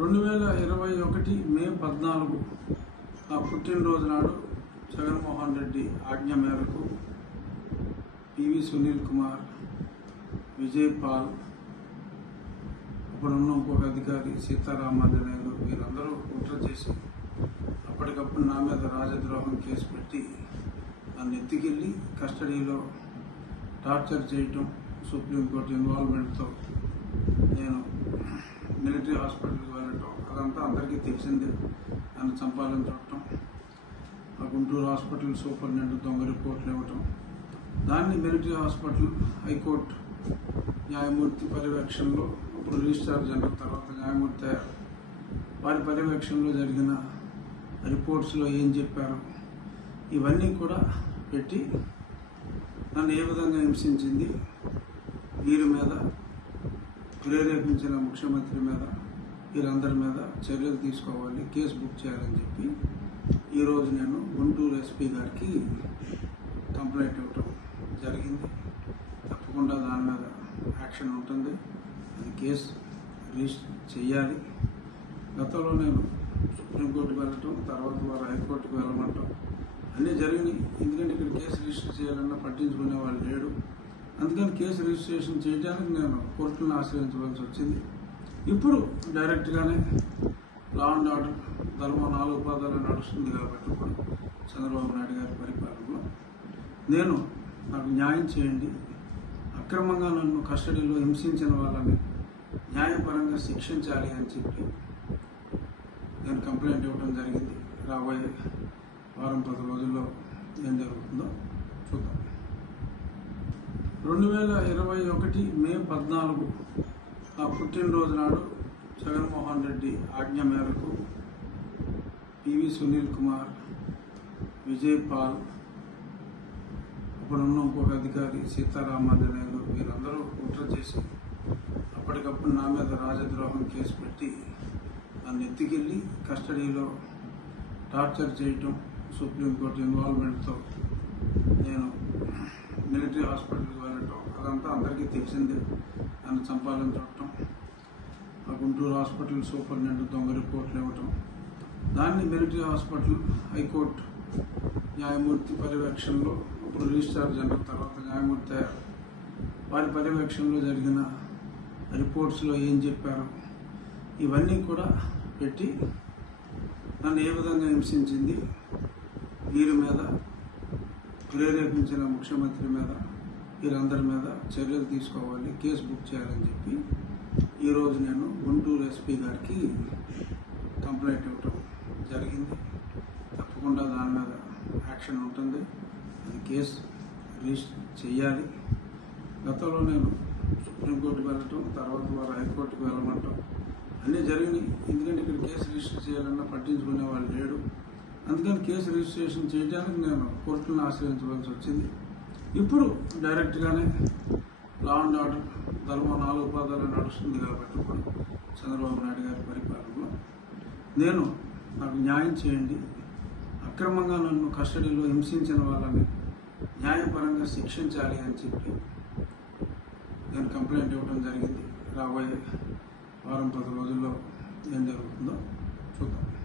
రెండు వేల ఇరవై ఒకటి మే పద్నాలుగు నా పుట్టినరోజు నాడు జగన్మోహన్ రెడ్డి ఆజ్ఞ మేరకు పివి సునీల్ కుమార్ విజయ్ పాల్ అప్పుడున్న ఇంకొక అధికారి సీతారామాంజనేయులు వీరందరూ కుట్ర చేసి అప్పటికప్పుడు నా మీద రాజద్రోహం కేసు పెట్టి నన్ను ఎత్తికెళ్ళి కస్టడీలో టార్చర్ చేయటం సుప్రీంకోర్టు ఇన్వాల్వ్మెంట్తో నేను మిలిటరీ హాస్పిటల్కి వెళ్ళటం అదంతా అందరికీ తెలిసిందే నన్ను చంపాలని చూడటం ఆ గుంటూరు హాస్పిటల్ సూపరింటెండెంట్ దొంగ రిపోర్ట్లు ఇవ్వటం దాన్ని మిలిటరీ హాస్పిటల్ హైకోర్టు న్యాయమూర్తి పర్యవేక్షణలో ఇప్పుడు రిజిస్టార్ జనరల్ తర్వాత న్యాయమూర్తి అయ్యారు వారి పర్యవేక్షణలో జరిగిన రిపోర్ట్స్లో ఏం చెప్పారు ఇవన్నీ కూడా పెట్టి నన్ను ఏ విధంగా హింసించింది వీరి మీద ప్రేరేపించిన ముఖ్యమంత్రి మీద వీరందరి మీద చర్యలు తీసుకోవాలి కేసు బుక్ చేయాలని చెప్పి ఈరోజు నేను గుంటూరు ఎస్పీ గారికి కంప్లైంట్ ఇవ్వటం జరిగింది తప్పకుండా దాని మీద యాక్షన్ ఉంటుంది అది కేసు రిజిస్టర్ చేయాలి గతంలో నేను సుప్రీంకోర్టుకు వెళ్ళటం తర్వాత వారు హైకోర్టుకు వెళ్ళమంటాం అన్నీ జరిగినాయి ఎందుకంటే ఇక్కడ కేసు రిజిస్టర్ చేయాలన్నా పట్టించుకునే వాళ్ళు లేడు అందుకని కేసు రిజిస్ట్రేషన్ చేయడానికి నేను కోర్టులను ఆశ్రయించవలసి వచ్చింది ఇప్పుడు డైరెక్ట్గానే లా అండ్ ఆర్డర్ ధర్మం నాలుగు పాదాలు నడుస్తుంది కాబట్టి ఇప్పుడు చంద్రబాబు నాయుడు గారి పరిపాలనలో నేను నాకు న్యాయం చేయండి అక్రమంగా నన్ను కస్టడీలో హింసించిన వాళ్ళని న్యాయపరంగా శిక్షించాలి అని చెప్పి నేను కంప్లైంట్ ఇవ్వడం జరిగింది రాబోయే వారం పది రోజుల్లో ఏం జరుగుతుందో చూద్దాం రెండు వేల ఇరవై ఒకటి మే పద్నాలుగు నా పుట్టినరోజు నాడు జగన్మోహన్ రెడ్డి ఆజ్ఞ మేరకు పివి సునీల్ కుమార్ విజయ్ పాల్ అప్పుడున్న ఇంకొక అధికారి సీతారామాంజనేయులు వీరందరూ కుట్ర చేసి అప్పటికప్పుడు నా మీద రాజద్రోహం కేసు పెట్టి నన్ను ఎత్తుకెళ్ళి కస్టడీలో టార్చర్ చేయటం సుప్రీంకోర్టు ఇన్వాల్వ్మెంట్తో నేను మిలిటరీ హాస్పిటల్కి వెళ్ళటం అదంతా అందరికీ తెలిసిందే నన్ను చంపాలని చూడటం ఆ గుంటూరు హాస్పిటల్ సూపరింటెండెంట్ దొంగ రిపోర్ట్లు ఇవ్వటం దాన్ని మిలిటరీ హాస్పిటల్ హైకోర్టు న్యాయమూర్తి పర్యవేక్షణలో ఇప్పుడు రిజిస్టార్ జనరల్ తర్వాత న్యాయమూర్తి వారి పర్యవేక్షణలో జరిగిన రిపోర్ట్స్లో ఏం చెప్పారు ఇవన్నీ కూడా పెట్టి నన్ను ఏ విధంగా హింసించింది వీరి మీద ప్రేరేపించిన ముఖ్యమంత్రి మీద వీరందరి మీద చర్యలు తీసుకోవాలి కేసు బుక్ చేయాలని చెప్పి ఈరోజు నేను గుంటూరు ఎస్పీ గారికి కంప్లైంట్ ఇవ్వటం జరిగింది తప్పకుండా దాని మీద యాక్షన్ ఉంటుంది అది కేసు రిజిస్టర్ చేయాలి గతంలో నేను సుప్రీంకోర్టుకు వెళ్ళటం తర్వాత వారు హైకోర్టుకు వెళ్ళమంటాం అన్నీ జరిగినాయి ఎందుకంటే ఇక్కడ కేసు రిజిస్టర్ చేయాలన్నా పట్టించుకునే వాళ్ళు లేడు అందుకని కేసు రిజిస్ట్రేషన్ చేయడానికి నేను కోర్టులను ఆశ్రయించవలసి వచ్చింది ఇప్పుడు డైరెక్ట్గానే లా అండ్ ఆర్డర్ ధర్మ నాలుగు పాదాలు నడుస్తుంది కాబట్టి చంద్రబాబు నాయుడు గారి పరిపాలనలో నేను నాకు న్యాయం చేయండి అక్రమంగా నన్ను కస్టడీలో హింసించిన వాళ్ళని న్యాయపరంగా శిక్షించాలి అని చెప్పి నేను కంప్లైంట్ ఇవ్వడం జరిగింది రాబోయే వారం పది రోజుల్లో ఏం జరుగుతుందో చూద్దాం